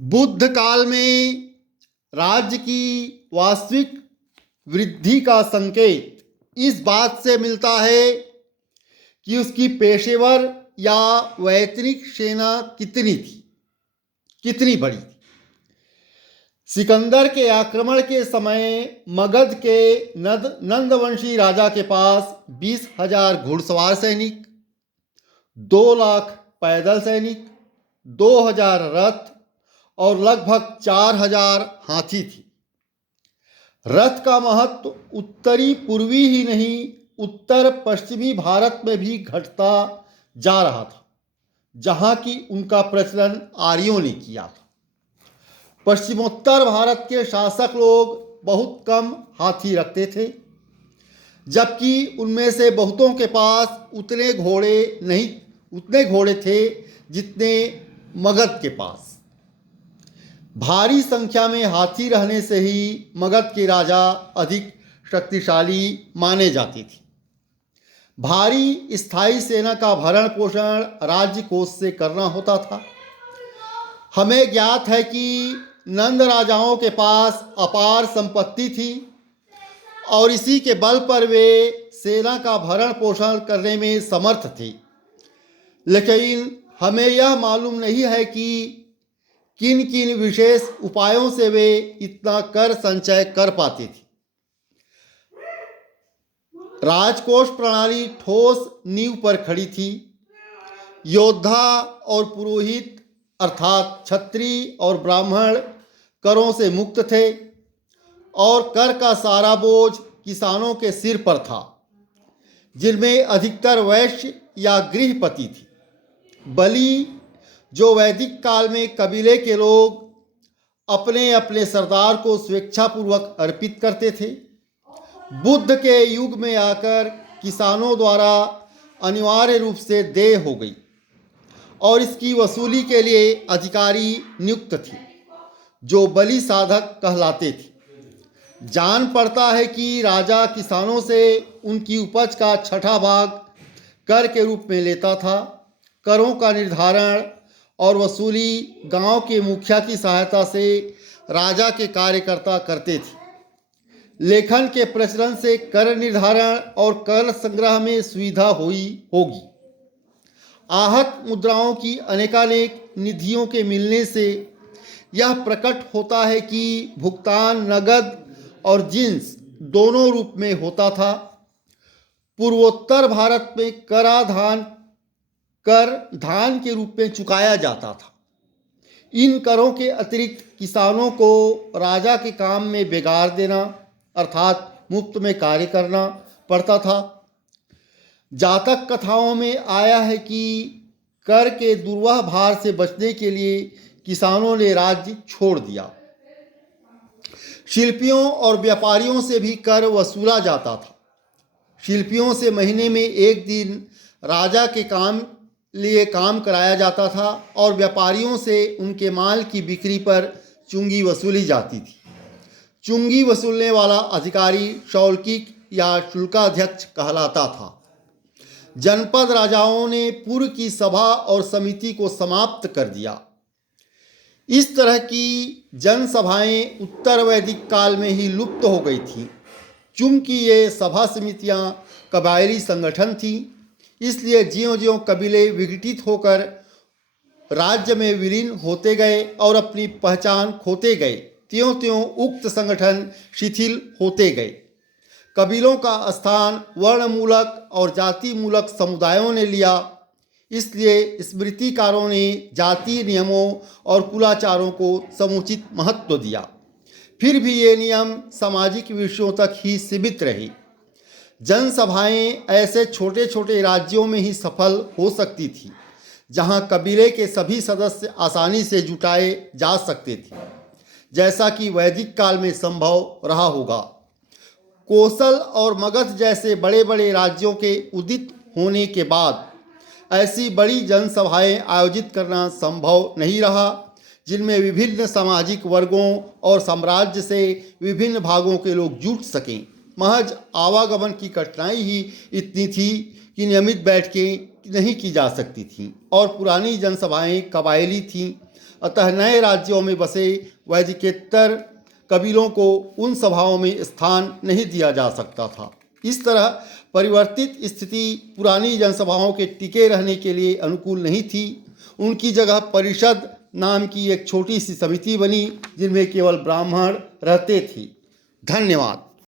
बुद्ध काल में राज्य की वास्तविक वृद्धि का संकेत इस बात से मिलता है कि उसकी पेशेवर या वैतनिक सेना कितनी बड़ी थी। सिकंदर के आक्रमण के समय मगध के नंदवंशी राजा के पास 20,000 घुड़सवार सैनिक, 2 लाख पैदल सैनिक, 2,000 रथ और लगभग 4,000 हाथी थी। रथ का महत्व उत्तरी पूर्वी ही नहीं उत्तर पश्चिमी भारत में भी घटता जा रहा था, जहां की उनका प्रचलन आर्यों ने किया था। पश्चिमोत्तर भारत के शासक लोग बहुत कम हाथी रखते थे, जबकि उनमें से बहुतों के पास उतने घोड़े थे जितने मगध के पास। भारी संख्या में हाथी रहने से ही मगध के राजा अधिक शक्तिशाली माने जाते थे। भारी स्थायी सेना का भरण पोषण राज्य कोष से करना होता था। हमें ज्ञात है कि नंद राजाओं के पास अपार संपत्ति थी और इसी के बल पर वे सेना का भरण पोषण करने में समर्थ थे, लेकिन हमें यह मालूम नहीं है कि किन किन विशेष उपायों से वे इतना कर संचय कर पाते थे। राजकोष प्रणाली ठोस नींव पर खड़ी थी। योद्धा और पुरोहित अर्थात क्षत्रिय और ब्राह्मण करों से मुक्त थे और कर का सारा बोझ किसानों के सिर पर था, जिनमें अधिकतर वैश्य या गृहपति थी। बलि, जो वैदिक काल में कबीले के लोग अपने अपने सरदार को स्वेच्छापूर्वक अर्पित करते थे, बुद्ध के युग में आकर किसानों द्वारा अनिवार्य रूप से देय हो गई और इसकी वसूली के लिए अधिकारी नियुक्त थे, जो बलि साधक कहलाते थे। जान पड़ता है कि राजा किसानों से उनकी उपज का 6ठा भाग कर के रूप में लेता था। करों का निर्धारण और वसूली गांव के मुखिया की सहायता से राजा के कार्यकर्ता करते थे। लेखन के प्रचलन से कर निर्धारण और कर संग्रह में सुविधा होगी। आहत मुद्राओं की अनेकानेक निधियों के मिलने से यह प्रकट होता है कि भुगतान नगद और जिन्स दोनों रूप में होता था। पूर्वोत्तर भारत में कर धान के रूप में चुकाया जाता था। इन करों के अतिरिक्त किसानों को राजा के काम में बेगार देना अर्थात मुफ्त में कार्य करना पड़ता था। जातक कथाओं में आया है कि कर के दुर्वाह भार से बचने के लिए किसानों ने राज्य छोड़ दिया। शिल्पियों और व्यापारियों से भी कर वसूला जाता था। शिल्पियों से महीने में एक दिन राजा के काम कराया जाता था और व्यापारियों से उनके माल की बिक्री पर चुंगी वसूली जाती थी। चुंगी वसूलने वाला अधिकारी शौल्किक या शुल्काध्यक्ष कहलाता था। जनपद राजाओं ने पूर्व की सभा और समिति को समाप्त कर दिया। इस तरह की जनसभाएं उत्तर वैदिक काल में ही लुप्त हो गई थीं। चूंकि ये सभा समितियां कबायली संगठन थीं, इसलिए ज्यों-ज्यों कबीले विघटित होकर राज्य में विलीन होते गए और अपनी पहचान खोते गए, त्यों-त्यों उक्त संगठन शिथिल होते गए। कबीलों का स्थान वर्णमूलक और जाति मूलक समुदायों ने लिया। इसलिए स्मृतिकारों ने जातीय नियमों और कुलाचारों को समुचित महत्व दिया। फिर भी ये नियम सामाजिक विषयों तक ही सीमित रहे। जनसभाएं ऐसे छोटे छोटे राज्यों में ही सफल हो सकती थी, जहां कबीले के सभी सदस्य आसानी से जुटाए जा सकते थे, जैसा कि वैदिक काल में संभव रहा होगा। कोसल और मगध जैसे बड़े बड़े राज्यों के उदित होने के बाद ऐसी बड़ी जनसभाएं आयोजित करना संभव नहीं रहा, जिनमें विभिन्न सामाजिक वर्गों और साम्राज्य से विभिन्न भागों के लोग जुट सकें। महज आवागमन की कठिनाई ही इतनी थी कि नियमित बैठकें नहीं की जा सकती थीं और पुरानी जनसभाएं कबायली थीं। अतः नए राज्यों में बसे वैदिकेतर कबीलों को उन सभाओं में स्थान नहीं दिया जा सकता था। इस तरह परिवर्तित स्थिति पुरानी जनसभाओं के टिके रहने के लिए अनुकूल नहीं थी। उनकी जगह परिषद नाम की एक छोटी सी समिति बनी जिनमें केवल ब्राह्मण रहते थे। धन्यवाद।